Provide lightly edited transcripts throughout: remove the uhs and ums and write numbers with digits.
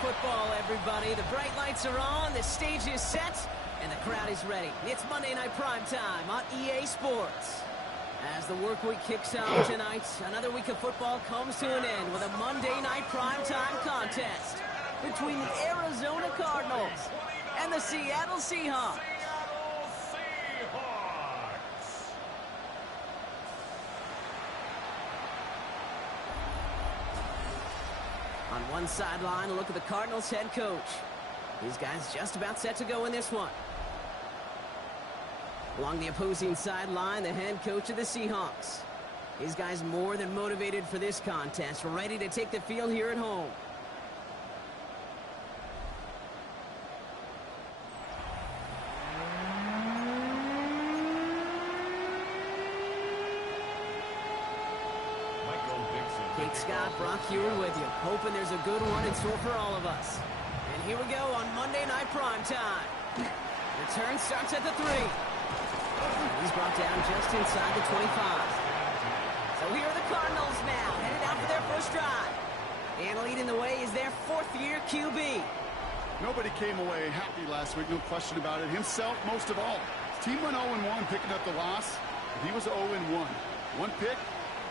football, everybody. The bright lights are on, the stage is set, and the crowd is ready. It's Monday Night Primetime on EA Sports. As the work week kicks off tonight, another week of football comes to an end with a Monday Night Primetime contest between the Arizona Cardinals and the Seattle Seahawks. On one sideline, a look at the Cardinals head coach. These guys just about set to go in this one. Along the opposing sideline, the head coach of the Seahawks. These guys more than motivated for this contest, ready to take the field here at home. Kate Scott, Brock Hewer with you, hoping there's a good one in store for all of us. And here we go on Monday Night Primetime. Return starts at the 3. He's brought down just inside the 25. So here are the Cardinals now, headed out for their first drive. And leading the way is their fourth-year QB. Nobody came away happy last week, no question about it. Himself, most of all. His team went 0-1, picking up the loss. He was 0-1. One pick,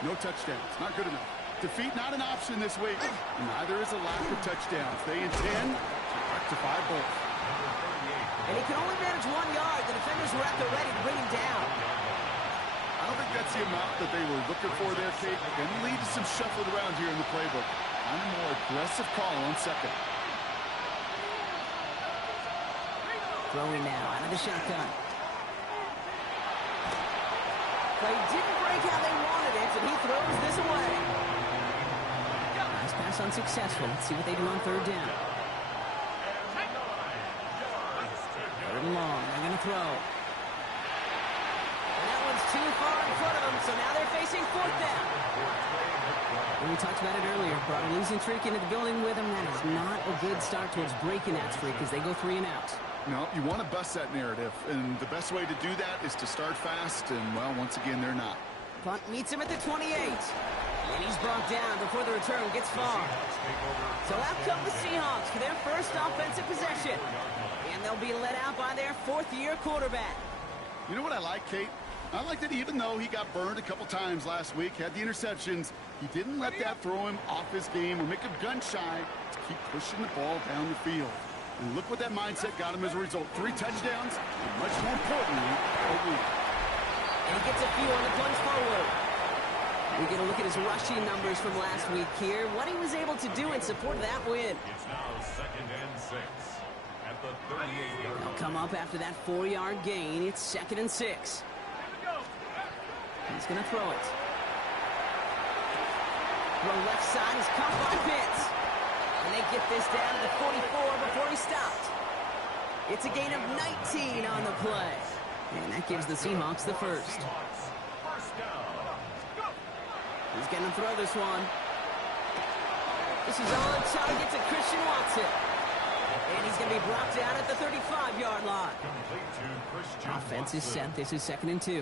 no touchdowns. Not good enough. Defeat not an option this week. Neither is a lack of touchdowns. They intend to rectify both. And he can only manage 1 yard. The defenders were out there ready to bring him down. I don't think that's the amount that they were looking for there, Kate. And lead to some shuffling around here in the playbook. I'm a more aggressive call on second. Throwing now out of the shotgun. Play didn't break how they wanted it, and he throws this away. Nice pass unsuccessful. Let's see what they do on third down. Third and long. They're going to throw. And that one's too far in front of them, so now they're facing fourth down. And we talked about it earlier. Brought a losing streak into the building with them. That is not a good start towards breaking that streak as they go 3 and out. No, you want to bust that narrative, and the best way to do that is to start fast, and, well, once again, they're not. Punt meets him at the 28. And he's brought down before the return gets far. So out come the Seahawks for their first offensive possession. And they'll be led out by their fourth-year quarterback. You know what I like, Kate? I like that even though he got burned a couple times last week, had the interceptions, he didn't let that throw him off his game or make him gun-shy to keep pushing the ball down the field. And look what that mindset got him as a result. 3 touchdowns, and much more importantly, a win. And he gets a few on the plunge forward. We get a look at his rushing numbers from last week here. What he was able to do in support of that win. It's now 2nd and 6 at the 38-yard line. They'll come up after that 4-yard gain. It's 2nd and 6. He's going to throw it. Throw left side is caught by Pitts. And they get this down to the 44 before he stopped. It's a gain of 19 on the play. And that gives the Seahawks the first. He's going to throw this one. This is on target to Christian Watson. And he's going to be brought down at the 35-yard line. Offense is set. This is 2nd and 2. 8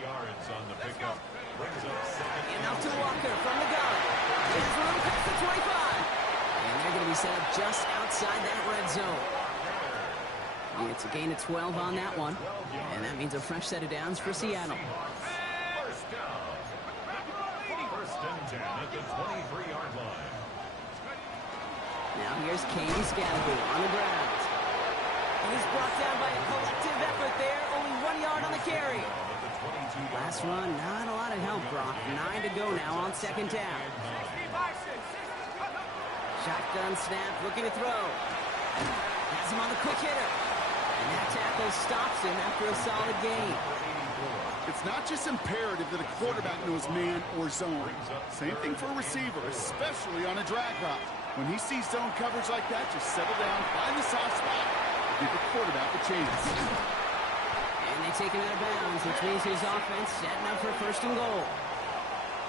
yards on the pickup. Brings up 2nd. And off to Walker from the gun. There's room past the 25. And they're going to be set up just outside that red zone. It's a gain of 12 on that one. And that means a fresh set of downs for Seattle. First down. 1st and 10 at the 23-yard line. Now here's Katie Scadaboo on the ground. And he's brought down by a collective effort there. Only 1 yard on the carry. Last run, not a lot of help, Brock. 9 to go now on 2nd down. Shotgun snap, looking to throw. Has him on the quick hitter. And that tackle stops him after a solid gain. It's not just imperative that a quarterback knows man or zone. Same thing for a receiver, especially on a drag route. When he sees zone coverage like that, just settle down, find the soft spot, give the quarterback a chance. And they take him out of bounds, which means his offense setting up for 1st and goal.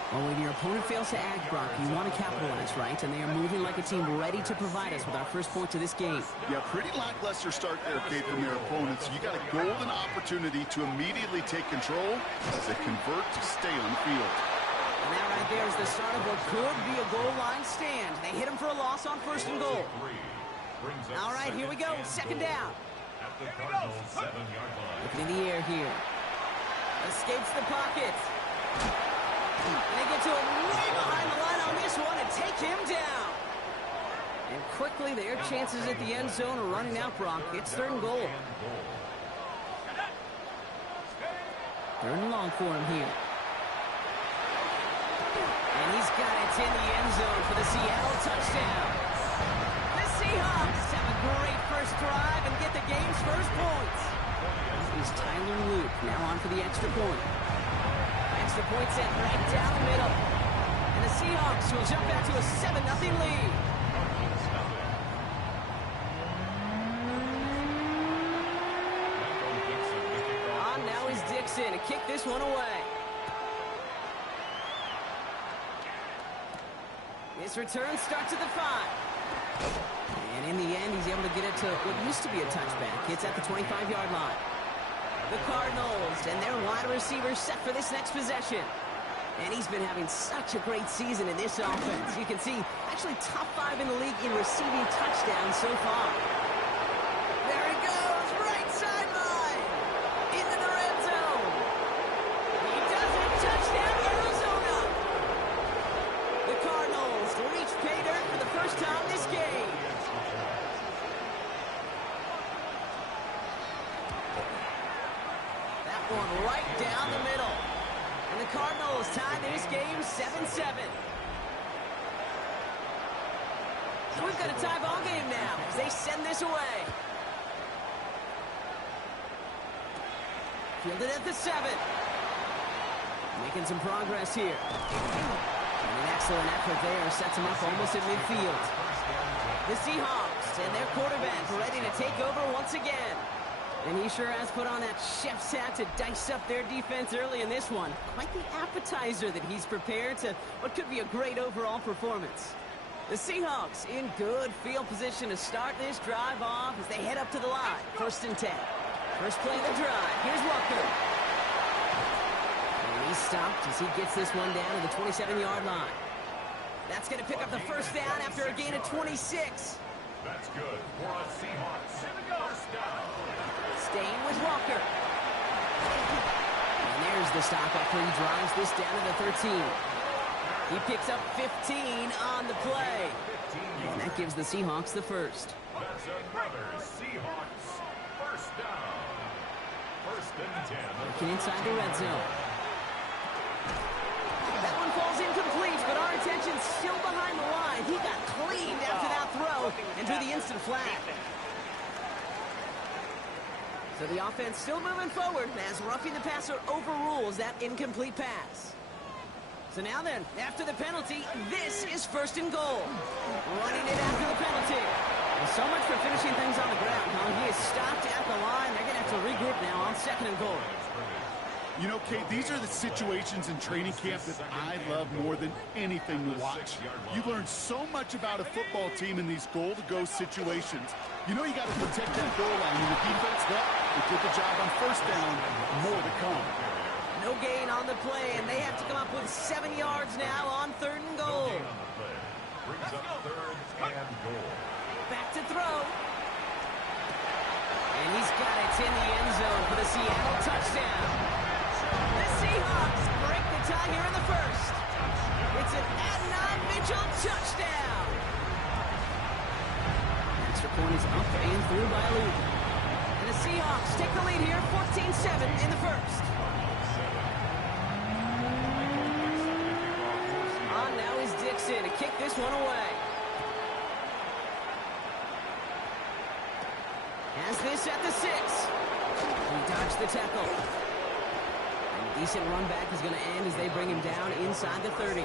Well, when your opponent fails to act, Brock, you want to capitalize, right? And they are moving like a team ready to provide us with our first point to this game. Yeah, pretty lackluster start there, Kate, from their opponents. You got a golden opportunity to immediately take control as they convert to stay on the field. And that right there is the start of what could be a goal line stand. They hit him for a loss on 1st and goal. All right, here we go. 2nd down. At the Cardinals' 7-yard line. Looking in the air here. Escapes the pocket. And they get to him way behind the line on this one and take him down. And quickly, their chances at the end zone are running out, Brock. It's 3rd and goal. 3rd and long for him here. And he's got it in the end zone for the Seattle touchdown. The Seahawks have a great first drive and get the game's first points. This is Tyler Luke now on for the extra point. Extra point set right down the middle. And the Seahawks will jump back to a 7-0 lead. On now is Dixon to kick this one away. This return starts at the 5. And in the end, he's able to get it to what used to be a touchback. It's at the 25-yard line. The Cardinals and their wide receiver set for this next possession. And he's been having such a great season in this offense. You can see, actually top 5 in the league in receiving touchdowns so far. There he goes, right sideline, into the red zone. He does it, touchdown Arizona. The Cardinals reach pay dirt for the first time this game. That one right down the middle. And the Cardinals tie this game 7-7. So we've got a tie ball game now as they send this away. Fielded at the 7. Making some progress here. And an excellent effort there sets him up almost at midfield. The Seahawks and their quarterback ready to take over once again. And he sure has put on that chef's hat to dice up their defense early in this one. Quite the appetizer that he's prepared to what could be a great overall performance. The Seahawks in good field position to start this drive off as they head up to the line. 1st and 10. First play of the drive. Here's Walker. And he's stopped as he gets this one down to the 27-yard line. That's going to pick up the first down after a gain of 26. That's good for the Seahawks. First down. Staying with Walker. And there's the stop after he drives this down to the 13. He picks up 15 on the play. And that gives the Seahawks the first. That's another Seahawks first down. 1st and 10. Looking inside the red zone. That one falls incomplete, but our attention's still behind the line. He got cleaned after that throw and drew the instant flag. So the offense still moving forward as roughing the passer overrules that incomplete pass. So now then, after the penalty, this is 1st and goal. Running it after the penalty. Well, so much for finishing things on the ground, huh? He is stopped at the line. They're going to have to regroup now on 2nd and goal. You know, Kate, these are the situations in training camp that I love more than anything to watch. You learn so much about a football team in these goal-to-go situations. You know you got to protect that goal line, and the defense, well, they did the job on 1st down. More to come. No gain on the play, and they have to come up with 7 yards now on 3rd and goal. Brings up 3rd and goal. Back to throw. And he's got it in the end zone for the Seattle touchdown. The Seahawks break the tie here in the 1st. It's an Adnan Mitchell touchdown. Extra point is up and through by Luke. And the Seahawks take the lead here, 14-7 in the 1st. On now is Dixon to kick this one away. Has this at the 6. He dodged the tackle. And decent run back is going to end as they bring him down inside the 30.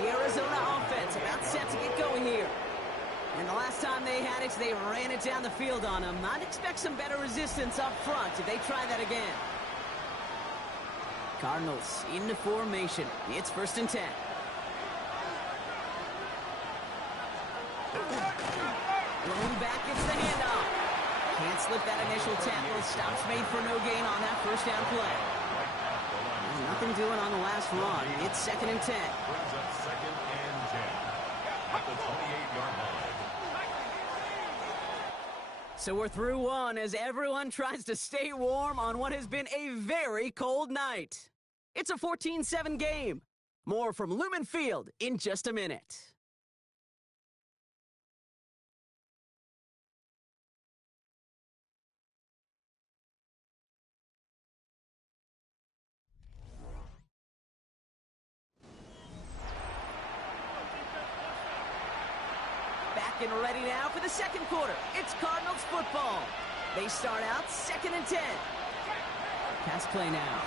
The Arizona offense about set to get going here. And the last time they had it, they ran it down the field on him. I'd expect some better resistance up front if they try that again. Cardinals into formation. It's 1st and 10. Going back, it's the handoff. Can't slip that initial tackle. Stops made for no gain on that 1st down play. And Nothing doing on the last run. It's 2nd and 10. Brings up 2nd and 10 at the 28-yard line. So we're through one as everyone tries to stay warm on what has been a very cold night. It's a 14-7 game. More from Lumen Field in just a minute. Back and ready now for the second quarter. It's Cardinals football. They start out 2nd and 10. Pass play now.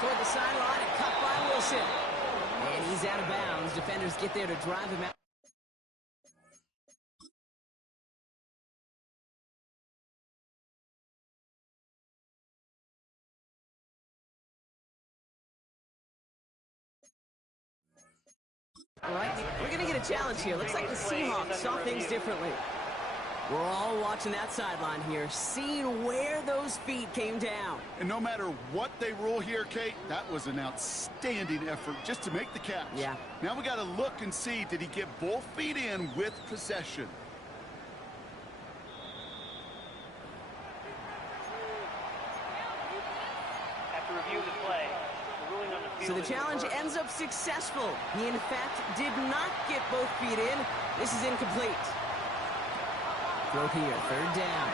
Toward the sideline and cut by Wilson. And he's out of bounds. Defenders get there to drive him out. All right, we're going to get a challenge here. Looks like the Seahawks saw things differently. We're all watching that sideline here, seeing where those feet came down. And no matter what they rule here, Kate, that was an outstanding effort just to make the catch. Yeah. Now we got to look and see, did he get both feet in with possession? After review of the play, the ruling on the field. So the challenge ends up successful. He, in fact, did not get both feet in. This is incomplete. Throw here, 3rd down.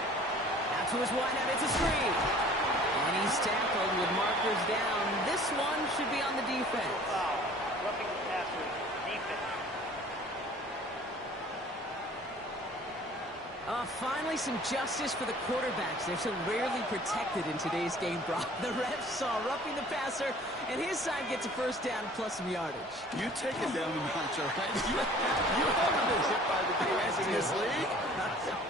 Out to his wideout, it's a screen. And he's tackled with markers down. This one should be on the defense. Foul. Roughing the passer. Defense. Finally some justice for the quarterbacks. They're so rarely protected in today's game, Brock. The ref saw roughing the passer, and his side gets a 1st down plus some yardage. You take it down a notch, all right? You haven't been hit by the guys in this league.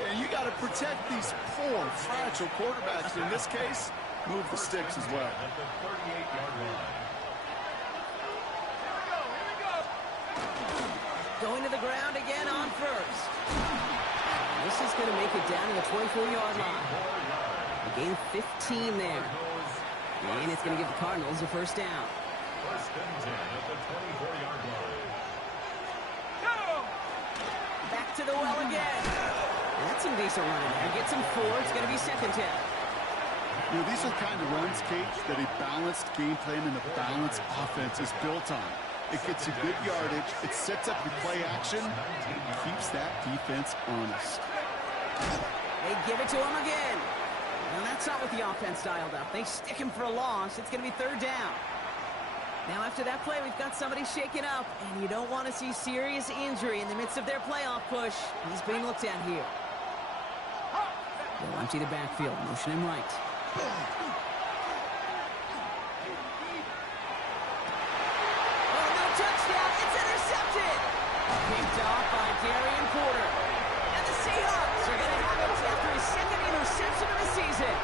And you got to protect these poor, fragile quarterbacks. In this case, move the sticks as well. At the 38-yard line. Going to the ground again on 1st. This is going to make it down to the 24-yard line. A gain of 15 there. And it's going to give the Cardinals a 1st down. 1st and 10 at the 24-yard line. Back to the well again. That's some decent running there. Gets him 4. It's going to be 2nd down. You know, these are the kind of runs, Kate, that a balanced game plan and a balanced offense is built on. It gets you good yardage, it sets up your play action, and keeps that defense honest. They give it to him again. And that's not what the offense dialed up. They stick him for a loss. It's going to be 3rd down. Now after that play, we've got somebody shaken up, and you don't want to see serious injury in the midst of their playoff push. He's being looked at here. They'll empty the backfield, motion him right. Touchdown, it's intercepted! Picked off by Darian Porter. And the Seahawks are going to have it after his 2nd interception of the season.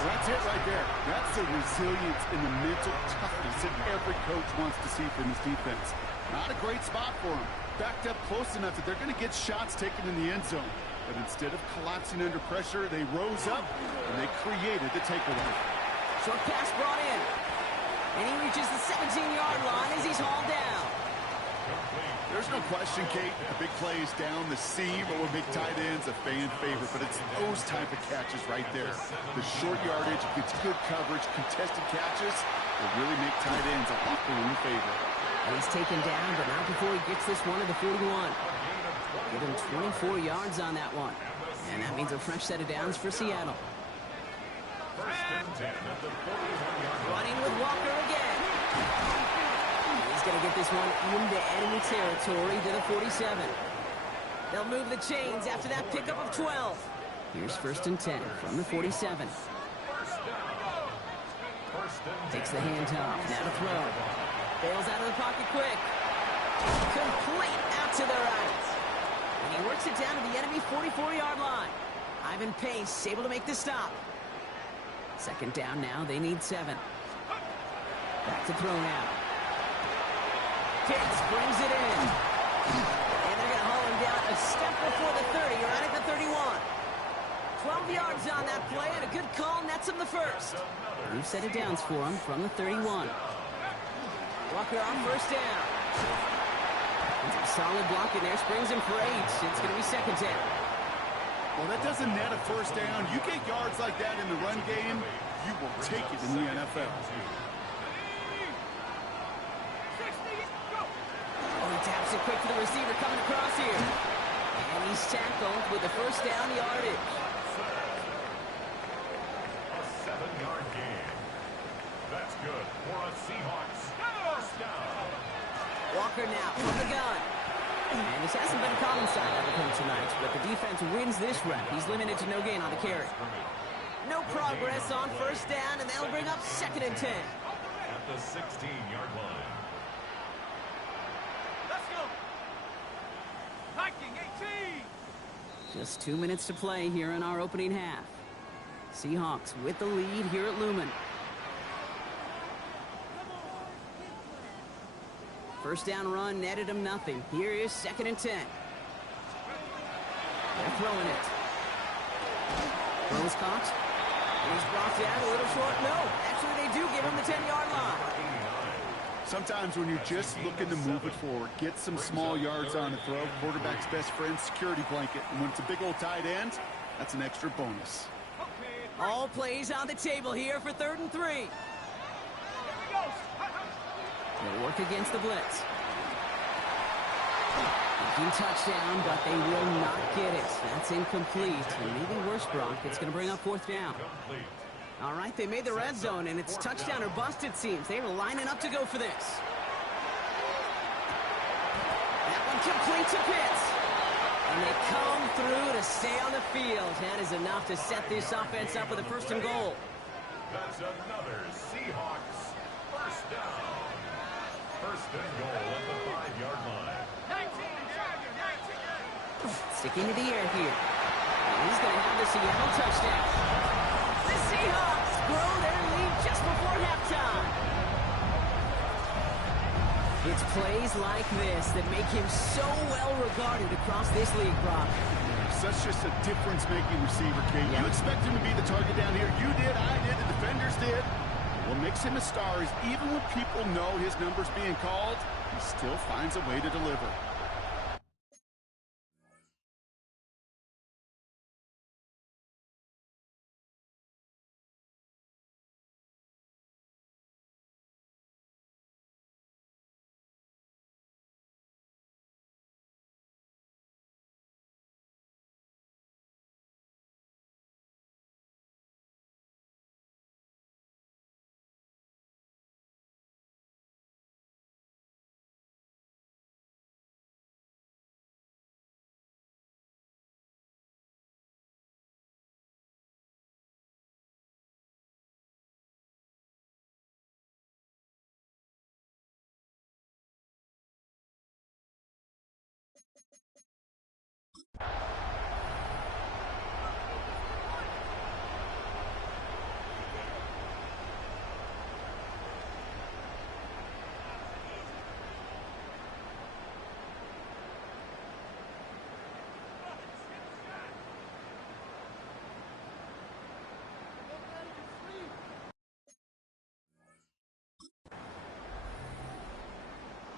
That's it right there. That's the resilience and the mental toughness that every coach wants to see from his defense. Not a great spot for him. Backed up close enough that they're going to get shots taken in the end zone. But instead of collapsing under pressure, they rose up and they created the takeaway. Short pass brought in. And he reaches the 17-yard line as he's hauled down. There's no question, Kate, the big plays down the seam or big tight ends, a fan favorite, but it's those type of catches right there. The short yardage, gets good coverage, contested catches will really make tight ends a locker room favorite. And he's taken down, but not before he gets this one to the 41. Give him 24 yards on that one. And that means a fresh set of downs for Seattle. 1st and 10 at the 41-yard line. Running with Walker again. He's going to get this one into enemy territory to the 47. They'll move the chains after that pickup of 12. Here's 1st and 10 from the 47. Takes the handoff. Now to throw. Bails out of the pocket quick. Complete out to the right. And he works it down to the enemy 44-yard line. Ivan Pace able to make the stop. 2nd down now. They need 7. Back to throw now. Pitts brings it in. And they're going to haul him down a step before the 30. You're right at the 31. 12 yards on that play, and a good call nets him the first. We've set it downs for him from the 31. Walker on first down. It's a solid block in there, springs him for 8. It's going to be second down. Well, that doesn't net a first down. You get yards like that in the run game, you will take it in the NFL. Oh, he taps it quick for the receiver coming across here. And he's tackled with the first down yardage. A 7-yard gain. That's good for a Seahawks first down. Walker now from the gun. And this hasn't been a common sight out of him tonight, but the defense wins this rep. He's limited to no gain on the carry. No progress on first down, and they'll bring up second and 10. At the 16-yard line. Let's go. Viking 18. Just 2 minutes to play here in our opening half. Seahawks with the lead here at Lumen. First down run netted him nothing. Here is second and 10. They're throwing it. Throws caught. And he's brought down a little short. No, actually they do give him the 10-yard line. Sometimes when you're just looking to move it forward, get some small yards on the throw, quarterback's best friend, security blanket. And when it's a big old tight end, that's an extra bonus. All plays on the table here for 3rd and 3. They'll work against the blitz. Thinking touchdown, but they will not get it. That's incomplete. And maybe worse, Brock. It's going to bring up 4th down. All right, they made the red zone, and it's touchdown or bust, it seems. They were lining up to go for this. That one complete to Pitts. And they come through to stay on the field. That is enough to set this offense up with a 1st and goal. That's another Seahawks first down. First and goal at the 5-yard line. 19. Sticking to the air here. And he's going to have the Seattle touchdown. The Seahawks grow their lead just before halftime. It's plays like this that make him so well regarded across this league, Brock. Such just a difference-making receiver, Kate. Yeah. You expect him to be the target down here. You did, I did, the defenders did. What makes him a star is even when people know his number's being called, he still finds a way to deliver.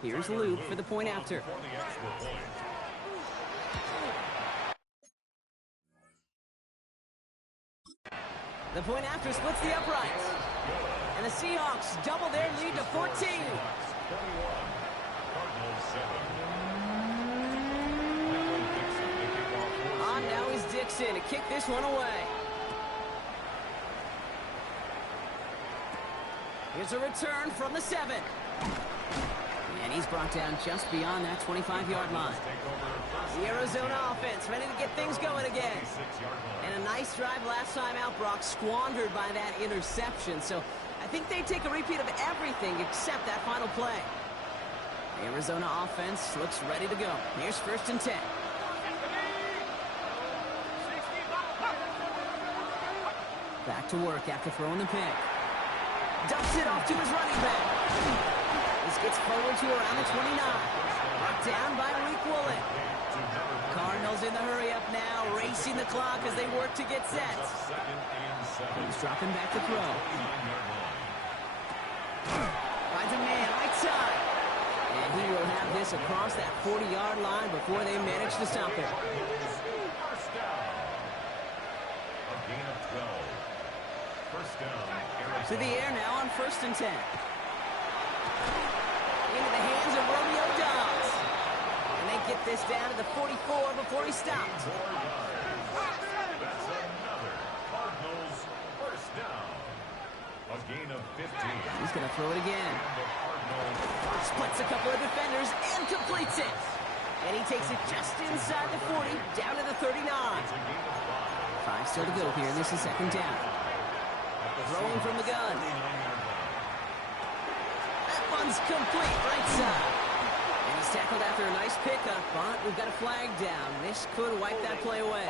Here's Luke for the point after. The point after splits the uprights. And the Seahawks double their lead to 14. On now is Dixon to kick this one away. Here's a return from the 7. And he's brought down just beyond that 25-yard line. The Arizona offense ready to get things going again. And a nice drive last time out, Brock, squandered by that interception. So I think they take a repeat of everything except that final play. The Arizona offense looks ready to go. Here's 1st and 10. Back to work after throwing the pick. Dumps it off to his running back. This gets forward to around the 29. Brought down by wk13. Cardinals in the hurry-up now, racing the clock as they work to get set. He's dropping back to throw. Finds a man, right side. And he will have this across that 40-yard line before they manage to stop it. First down. A gain of 12. First down, To the air now on 1st and 10. Into the hands of Romeo Dobbs. And they get this down to the 44 before he stopped. That's another Cardinals first down. A gain of 15. He's going to throw it again. Splits a couple of defenders and completes it. And he takes it just inside the 40, down to the 39. 5 still to go here. This is 2nd down. Throwing from the gun. That one's complete, right side. And he's tackled after a nice pickup, but we've got a flag down. This could wipe that play away.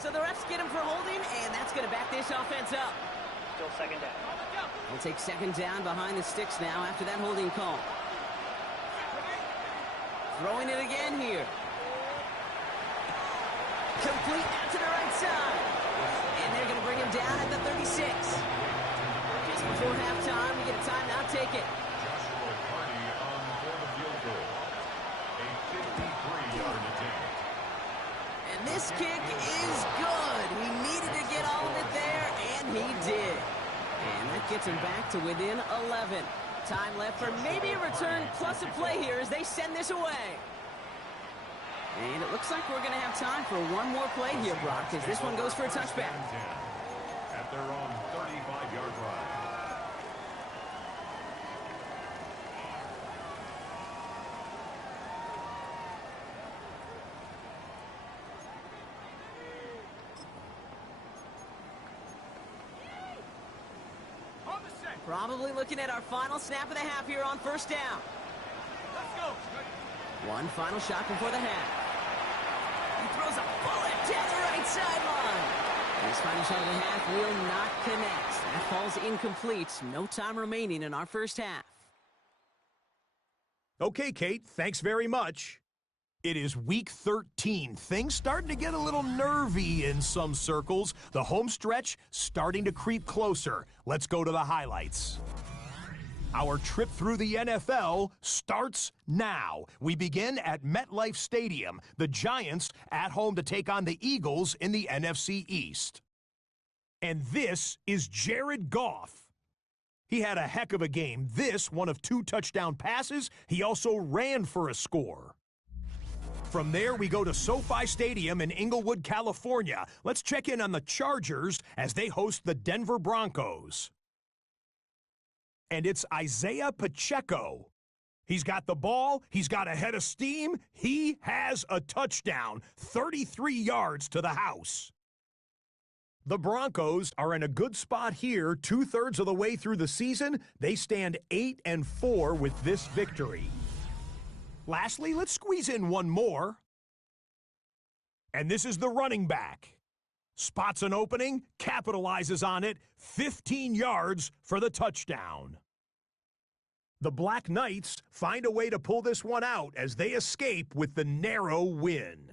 So the refs get him for holding, and that's going to back this offense up. Still 2nd down. We'll take 2nd down behind the sticks now after that holding call. Throwing it again here. Complete out to the right side. And they're going to bring him down at the 36. Just before halftime, we get a timeout. Take it. Joshua Carney on for the field goal. A 53-yard attempt. And this kick is good. He needed to get all of it there, and he did. And that gets him back to within 11. Time left for maybe a return plus a play here as they send this away. And it looks like we're going to have time for one more play here, Brock, as this one goes for a touchback. At their own 35-yard line. On the set. Probably looking at our final snap of the half here on 1st down. Let's go. One final shot before the half. He throws a bullet down the right sideline. This final shot of the half will not connect. That falls incomplete. No time remaining in our 1st half. Okay, Kate, thanks very much. It is week 13. Things starting to get a little nervy in some circles. The home stretch starting to creep closer. Let's go to the highlights. Our trip through the NFL starts now. We begin at MetLife Stadium. The Giants at home to take on the Eagles in the NFC East. And this is Jared Goff. He had a heck of a game. This, one of 2 touchdown passes. He also ran for a score. From there, we go to SoFi Stadium in Inglewood, California. Let's check in on the Chargers as they host the Denver Broncos. And it's Isaiah Pacheco. He's got the ball. He's got a head of steam. He has a touchdown, 33 yards to the house. The Broncos are in a good spot here, 2/3 of the way through the season. They stand 8-4 with this victory. Lastly, let's squeeze in one more. And this is the running back. Spots an opening, capitalizes on it, 15 yards for the touchdown. The Black Knights find a way to pull this one out as they escape with the narrow win.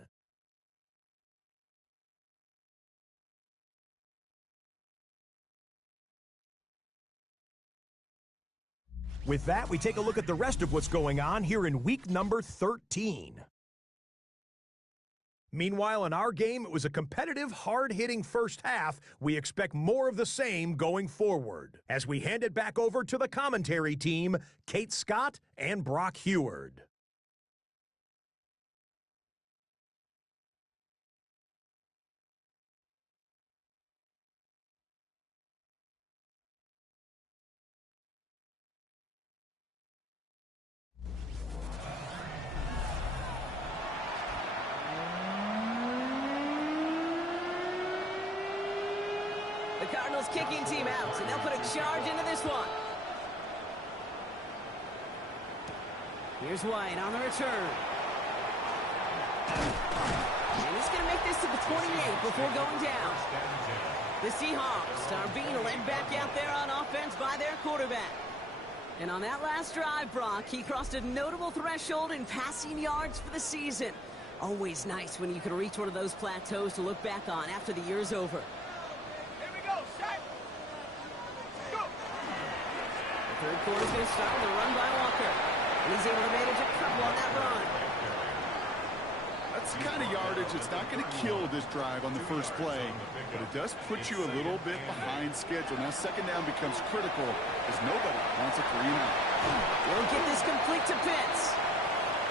With that, we take a look at the rest of what's going on here in week number 13. Meanwhile, in our game, it was a competitive, hard-hitting first half. We expect more of the same going forward. As we hand it back over to the commentary team, Kate Scott and Brock Heward. The Cardinals kicking team out, and they'll put a charge into this one. Here's White on the return. And he's going to make this to the 28 before going down. The Seahawks are being led back out there on offense by their quarterback. And on that last drive, Brock, he crossed a notable threshold in passing yards for the season. Always nice when you can reach one of those plateaus to look back on after the year's over. Here we go, set. Go. The third quarter's going to start with a run by Walker. And he's able to manage a couple on that run. That's the kind of yardage that's not going to kill this drive on the first play, but it does put you a little bit behind schedule. Now second down becomes critical as nobody wants a 3-and-out. We'll get this complete to Pitts.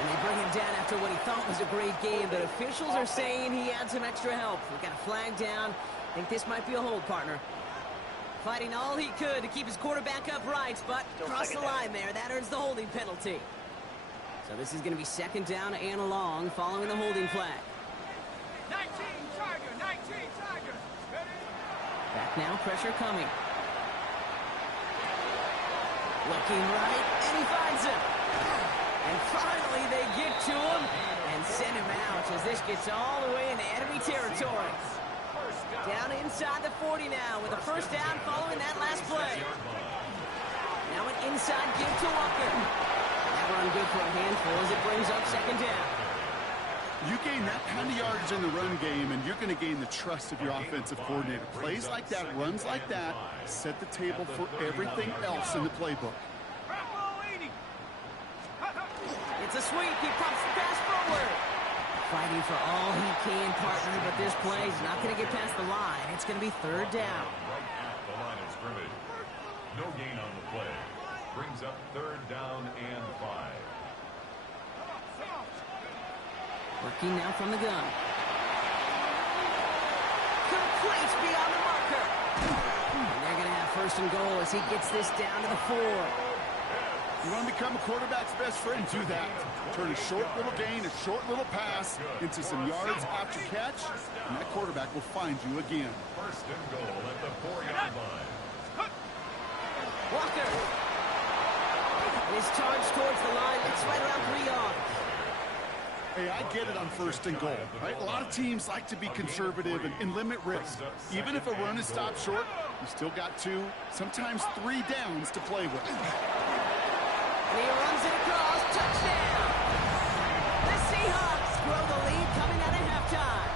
And they bring him down after what he thought was a great game, but officials are saying he had some extra help. We got a flag down. I think this might be a hold, partner. Fighting all he could to keep his quarterback upright, but crossed the line there. That earns the holding penalty. So this is going to be second down and long following the holding flag. 19 Tiger, 19 Tiger. Ready? Back now, pressure coming. Looking right, and he finds him. And finally they get to him and send him out as this gets all the way into enemy territory. Down inside the 40 now with a first down following that last play. Now an inside give to Walker. That run good for a handful as it brings up second down. You gain that kind of yardage in the run game, and you're going to gain the trust of your offensive coordinator. Plays like that, runs like that, set the table for everything else in the playbook. It's a sweep. He pops the pass forward. Fighting for all he can, partner, but this play is not going to get past the line. It's going to be third down. Right at the line of scrimmage. No gain on the play. Brings up third down and 5. Working now from the gun. Complete beyond the marker. And they're going to have first and goal as he gets this down to the 4. You want to become a quarterback's best friend? Do that. Turn a short little gain, a short little pass into some yards after catch, and that quarterback will find you again. First and goal at the 4-yard line. Walker. And his charge towards the line. It's right around 3 yards. Hey, I get it on first and goal, right? A lot of teams like to be conservative and limit risk. Even if a run is stopped short, you still got 2, sometimes 3 downs to play with. And he runs it across. Touchdown! The Seahawks grow the lead coming out of halftime.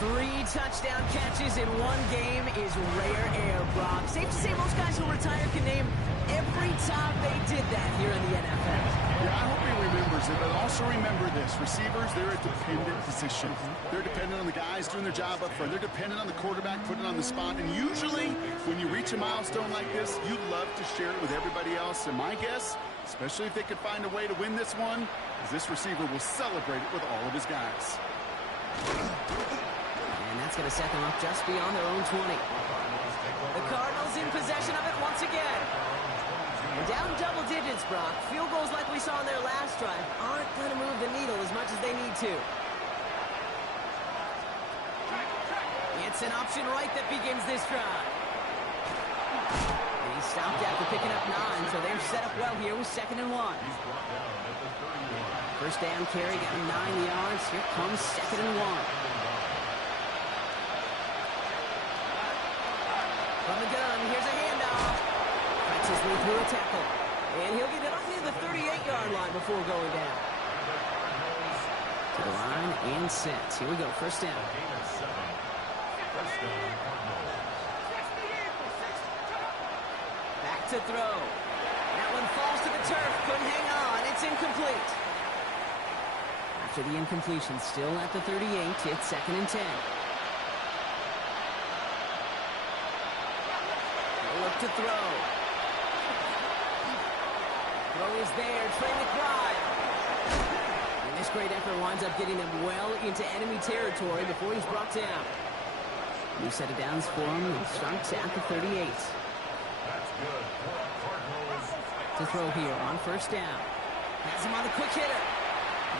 3 touchdown catches in one game is rare air, Brock. Safe to say most guys who retire can name every time they did that here in the NFL. Yeah, I hope he remembers it, but also remember this. Receivers, they're a dependent position. They're dependent on the guys doing their job up front. They're dependent on the quarterback putting it on the spot. And usually, when you reach a milestone like this, you love to share it with everybody else. And my guess, especially if they could find a way to win this one, is this receiver will celebrate it with all of his guys. And that's going to set them up just beyond their own 20. The Cardinals in possession of it once again. And down double digits, Brock. Field goals like we saw in their last drive aren't going to move the needle as much as they need to. It's an option right that begins this drive. And he stopped after picking up 9, so they're set up well here with second and 1. First down carry, got 9 yards. Here comes second and 1. From the gun, here's a handoff. Fights his way through a tackle. And he'll get it up near the 38-yard line before going down. To the line and set. Here we go, first down. Back to throw. That one falls to the turf. Couldn't hang on. It's incomplete. After the incompletion, still at the 38, it's second and 10. Look to throw. Throw is there. Trey McBride. And this great effort winds up getting him well into enemy territory before he's brought down. New set of downs for him and starts at the 38. To throw here on first down. Has him on the quick hitter.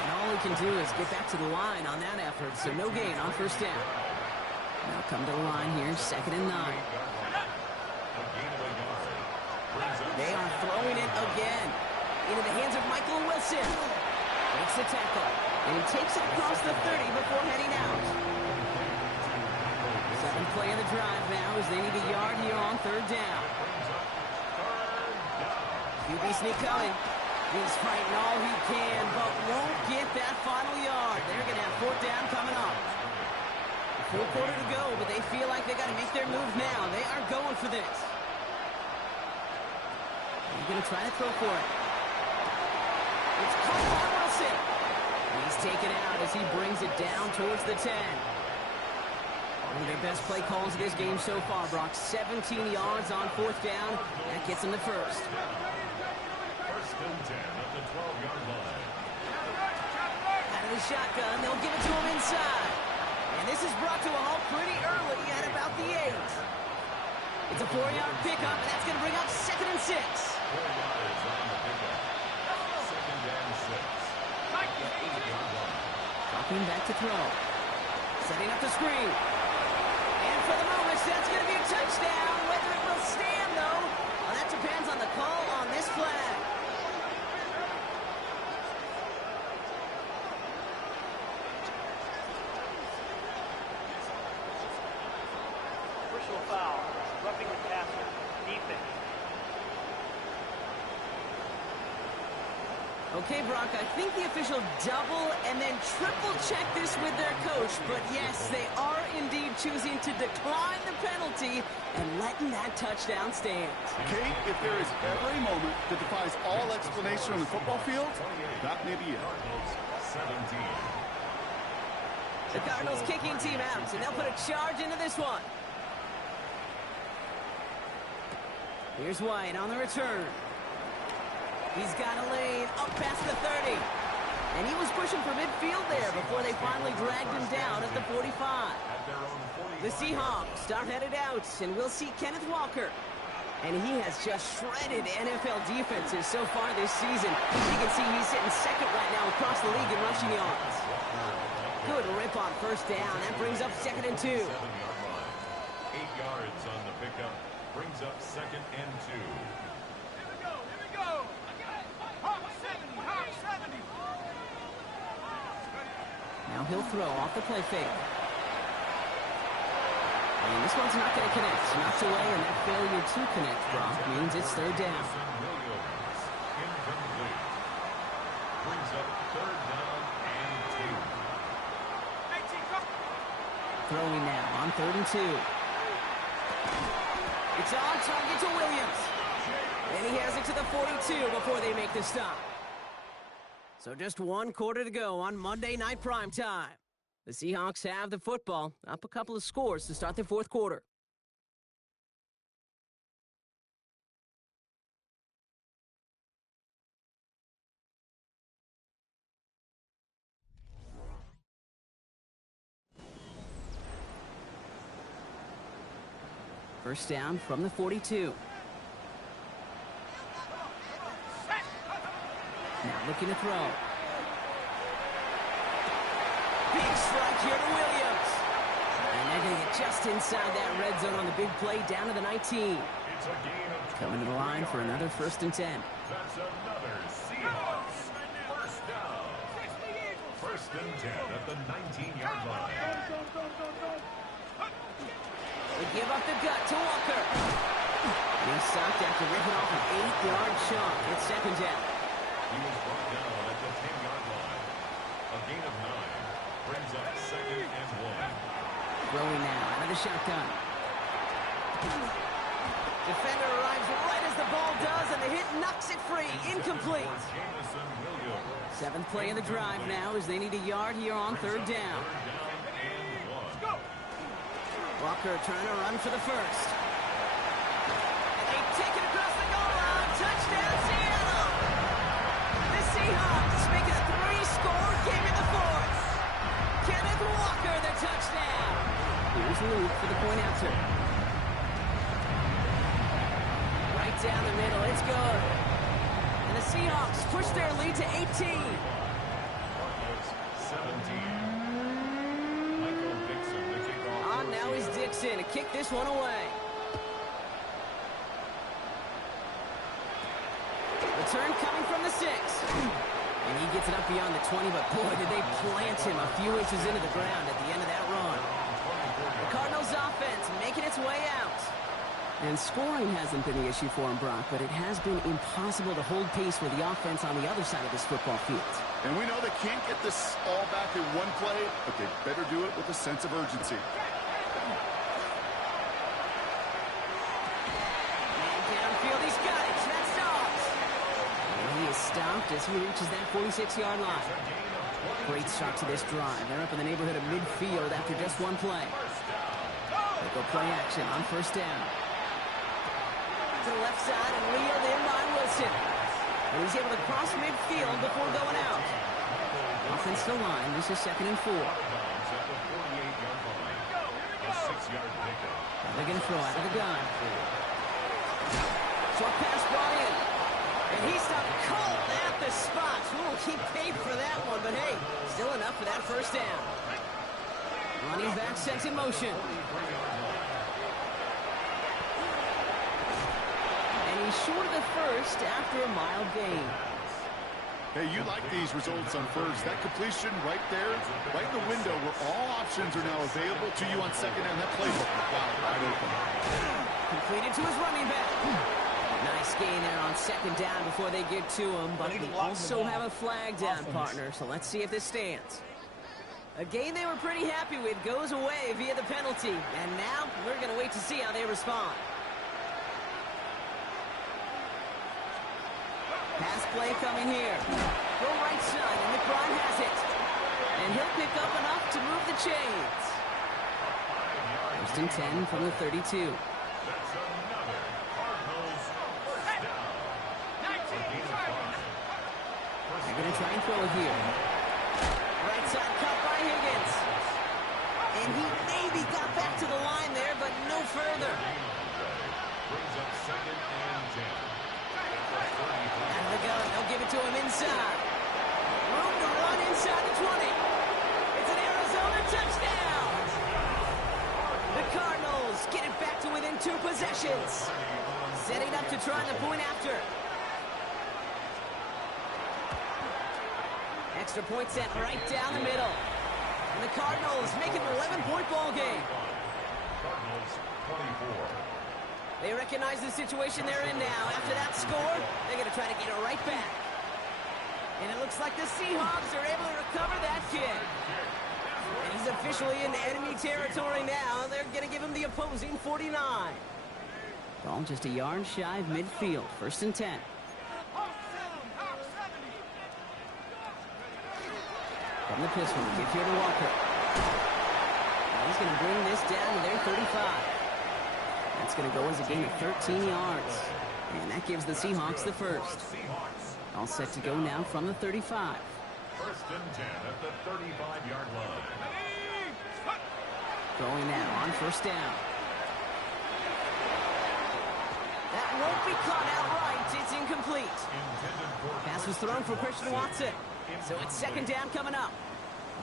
And all he can do is get back to the line on that effort, so no gain on first down. Now come to the line here, second and 9. They are throwing it again into the hands of Michael Wilson. Makes the tackle, and he takes it across the 30 before heading out. play of the drive now as they need a yard here on third down. QB sneak coming. He's fighting all he can, but won't get that final yard. They're going to have fourth down coming up. Full quarter to go, but they feel like they got to make their move now. They are going for this. He's going to try to throw for it. It's caught by Wilson. He's taken out as he brings it down towards the 10. One of their best play calls of this game so far, Brock. 17 yards on fourth down. That gets them the first. First and 10 at the 12-yard line. Out of the shotgun, they'll give it to him inside. And this is brought to a halt pretty early at about the 8. It's a 4-yard pickup, and that's going to bring up 2nd and 6. 4 yards on the pickup. 2nd and 6. Dropping back to throw. Setting up the screen. And for the moment, that's going to be a touchdown. Whether it will stand, though, well, that depends on the call on this flag. Personal foul. Roughing the passer. Defense. Okay, Brock, I think the official double and then triple check this with their coach. But yes, they are indeed choosing to decline the penalty and letting that touchdown stand. Kate, if there is ever a moment that defies all explanation on the football field, that may be it. 17. The Cardinals kicking team out, and they'll put a charge into this one. Here's White on the return. He's got a lane up past the 30. And he was pushing for midfield there before they finally dragged him down at the 45. The Seahawks start headed out, and we'll see Kenneth Walker. And he has just shredded NFL defenses so far this season. You can see he's sitting second right now across the league in rushing yards. Good rip on first down. That brings up 2nd and 2. 7-yard line. 8 yards on the pickup. Brings up 2nd and 2. Here we go. Hawk 70, Hawk 70. Now he'll throw off the play fake. And this one's not going to connect. Knocked away, and that failure to connect, Brock, means it's third down. Williams, incomplete. Brings up 3rd down and 2. Throwing now on 3rd and 2. It's on target to Williams. And he has it to the 42 before they make the stop. So just 1 quarter to go on Monday Night Primetime. The Seahawks have the football, up a couple of scores to start the fourth quarter. First down from the 42. Now looking to throw. Big strike here to Williams. And they're going to get just inside that red zone on the big play down to the 19. It's a gain of Coming to the line for another 1st and 10. That's another Seahawks first down. 1st and 10 at the 19-yard line. They give up the gut to Walker. And he's stopped after ripping off an 8-yard chunk. It's 2nd down. He was brought down at the 10-yard line. A gain of 9 brings up 2nd and 1. Throwing now out of the shotgun. Defender arrives right as the ball does, and the hit knocks it free. Incomplete. Jamison Williams. 7th play of the drive now as they need a yard here on 3rd down. 3rd down and 1. Walker trying to run for the first. And they take it across the goal line. Touchdown, Seattle! The Seahawks make it a 3-score game in the 4th. Kenneth Walker, the touchdown. Here's Luke for the point after. Right down the middle, it's good. And the Seahawks push their lead to 18. Cardinals 17. Michael Dixon, the kickoff. On now is Dixon to kick this one away. Return coming from the 6. And he gets it up beyond the 20, but boy, did they plant him a few inches into the ground at the end of that run. The Cardinals offense its way out. And scoring hasn't been the issue for him, Brock, but it has been impossible to hold pace with the offense on the other side of this football field. And we know they can't get this all back in one play, but they better do it with a sense of urgency. And downfield, he's got it. That's Dobbs. And he is stopped as he reaches that 46-yard line. Great start to this drive. They're up in the neighborhood of midfield after just one play. They go play action on first down. To the left side and reeled in by Wilson. And he's able to cross midfield before going out. Offensive line, this is 2nd and 4. They're going to throw out of the gun. Short pass brought in. And he stopped cold at the spot. Ooh, he paid for that one, but hey, still enough for that first down. Running back sent in motion. And he's short of the first after a mild gain. Hey, you like these results on first. That completion right there, right in the window where all options are now available to you on second down. That playbook, wow, wide open. Completed to his running back. Nice gain there on second down before they get to him, but we also have a flag down, partner, so let's see if this stands. A game they were pretty happy with goes away via the penalty, and now we're going to wait to see how they respond. Pass play coming here. Go right side, and McBride has it. And he'll pick up enough to move the chains. 1st and 10 from the 32. That's another Cardinals first down. They're going to try and throw it here. Right side cut by Higgins. And he maybe got back to the line there, but no further. Brings up 2nd and 10. Out of the gun, they'll give it to him inside. Room to run inside the 20. It's an Arizona touchdown. The Cardinals get it back to within 2 possessions. Setting up to try the point after. Extra point set right down the middle. And the Cardinals make it an 11-point ball game. Cardinals 24. They recognize the situation they're in now. After that score, they're going to try to get it right back. And it looks like the Seahawks are able to recover that kick. And he's officially in enemy territory now. They're going to give him the opposing 49. Ball just a yard shy of midfield. 1st and 10. From the pistol, give here to Walker. Now he's going to bring this down to their 35. That's going to go as a gain of 13 yards. And that gives the Seahawks the first. All set to go now from the 35. 1st and 10 at the 35-yard line. Going now on first down. That won't be caught outright. It's incomplete. Pass was thrown for Christian Watson. So it's 2nd down coming up.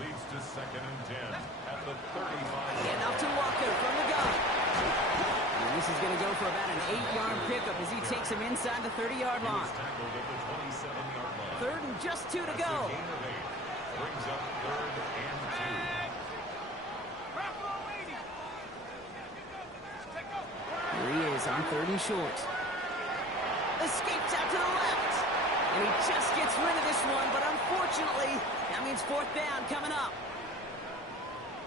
Leads to 2nd and 10 at the 35. And up to Walker from the gun. And this is going to go for about an 8-yard pickup as he takes him inside the 30-yard line. Tackled at the 27-yard line. 3rd and just 2 to go. Gain of 8. Brings up 3rd and 2. Here he is on 3rd and short. Escapes out to the left. And he just gets rid of this one, but unfortunately, that means 4th down coming up.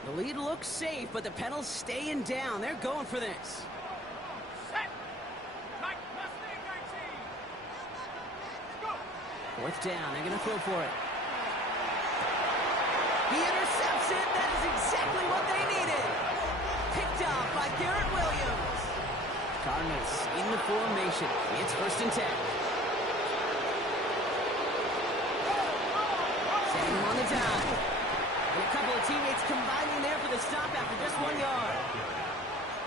The lead looks safe, but the Pendles staying down. They're going for this. Fourth down, they're going to throw for it. He intercepts it. That is exactly what they needed. Picked up by Garrett Williams. Cardinals in the formation. It's 1st and 10. Setting him on the dime. And a couple of teammates combining there for the stop after just 1 yard.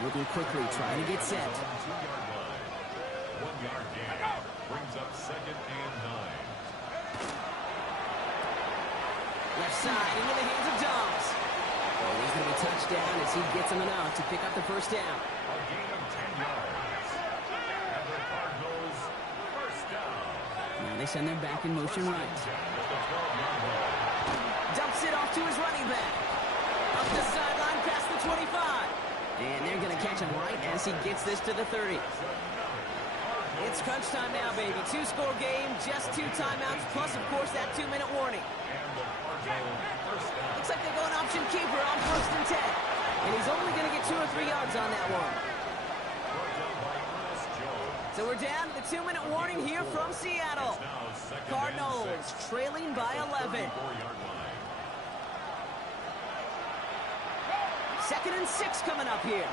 Moving quickly, trying to get set. 2-yard line. 1-yard gain. Brings up 2nd and 9. Left side into the hands of Dobbs. Oh, he's going to be touched down as he gets him enough to pick up the first down. A gain of 10 yards. And the Cardinals first down. Now they send their back in motion right. Dumps it off to his running back. Up the sideline past the 25. And they're going to catch him right as he gets this to the 30. It's crunch time now, baby. 2-score game, just 2 timeouts, plus, of course, that 2-minute warning. Looks like they're going option keeper on 1st and 10. And he's only going to get 2 or 3 yards on that one. So we're down to the 2-minute warning here from Seattle. Cardinals trailing by 11. 2nd and 6 coming up here.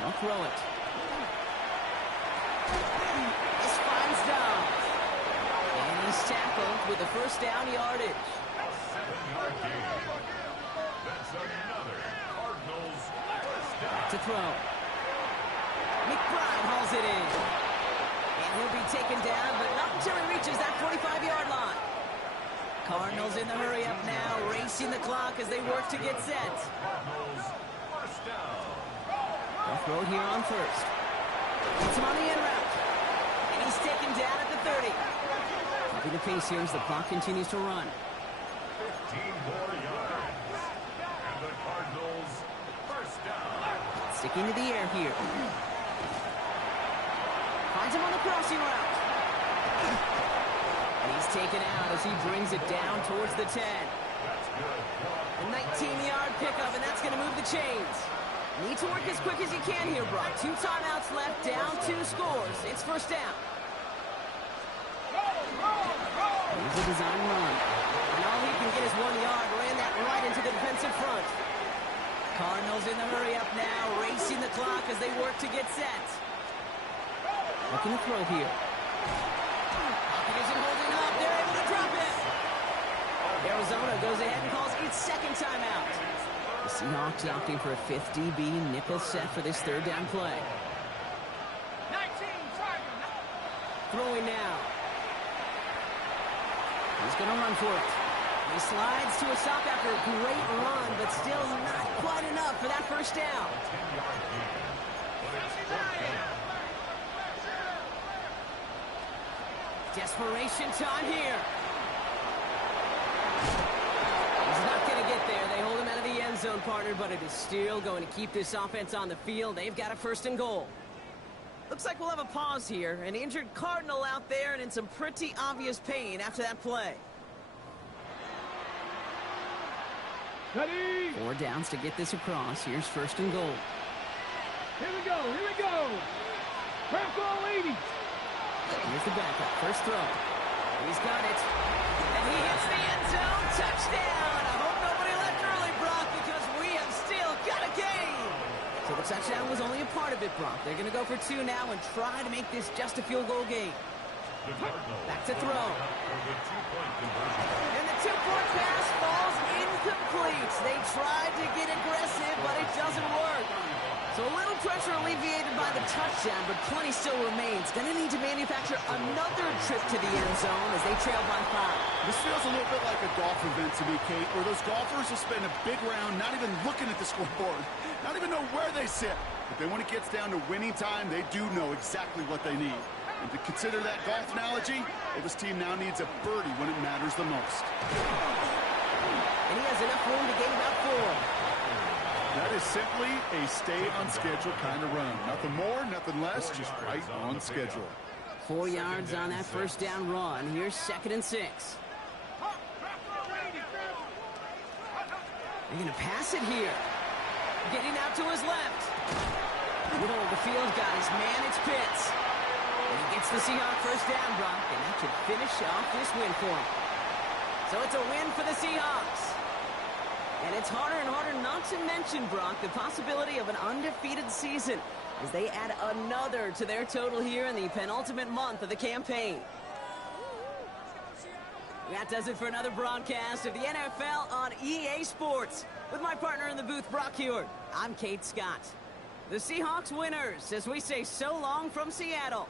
They'll throw it. This finds down. And he's tackled with the 1st down yardage. That's another Cardinals first down. To throw. McBride hauls it in. And he'll be taken down, but not until he reaches that 45-yard line. Cardinals in the hurry up now, racing the clock as they work to get set. Cardinals first down. They'll throw it here on 1st. It's him on the in route. And he's taken down at the 30. Keeping the pace here as the clock continues to run. 15 more yards. And the Cardinals first down. Sticking to the air here. Finds him on the crossing route. And he's taken out as he brings it down towards the 10. A 19-yard pickup, and that's going to move the chains. Need to work as quick as he can here, Brock. 2 timeouts left, down 2 scores. It's 1st down. Here's a design run. And all he can get is 1 yard. Ran that right into the defensive front. Cardinals in the hurry up now, racing the clock as they work to get set. Looking to throw here. Pocket isn't holding up. They're able to drop it. Arizona goes ahead and calls its 2nd timeout. The Seahawks opting for a 5th DB nickel set for this 3rd down play. 19, Throwing now. He's going to run for it. He slides to a stop after a great run, but still not quite enough for that 1st down. Desperation time here. He's not going to get there. They hold him out of the end zone, partner, but it is still going to keep this offense on the field. They've got a 1st and goal. Looks like we'll have a pause here. An injured Cardinal out there and in some pretty obvious pain after that play. Ready? 4 downs to get this across. Here's 1st and goal. Here we go, here we go. Crack all 80. Here's the backup. 1st throw. He's got it. And he hits the end zone. Touchdown. I hope nobody left early, Brock, because we have still got a game. So the touchdown was only a part of it, Brock. They're going to go for 2 now and try to make this just a field goal game. Back to throw. And the 2-point pass falls incomplete. They tried to get aggressive, but it doesn't work. So a little pressure alleviated by the touchdown, but plenty still remains. Going to need to manufacture another trip to the end zone as they trail by 5. This feels a little bit like a golf event to me, Kate, where those golfers will spend a big round not even looking at the scoreboard, not even know where they sit. But then when it gets down to winning time, they do know exactly what they need. And to consider that golf analogy, well, this team now needs a birdie when it matters the most. And he has enough room to gain about 4. That is simply a stay-on-schedule kind of run. Nothing more, nothing less, just right on schedule. 4 yards on that 1st down run. Here's 2nd and 6. They're going to pass it here. Getting out to his left. Middle of the field, got his man, it's Pitts. And he gets the Seahawks 1st down, Brock, and that should finish off this win for him. So it's a win for the Seahawks. And it's harder and harder not to mention, Brock, the possibility of an undefeated season as they add another to their total here in the penultimate month of the campaign. That does it for another broadcast of the NFL on EA Sports. With my partner in the booth, Brock Huard, I'm Kate Scott. The Seahawks winners as we say so long from Seattle.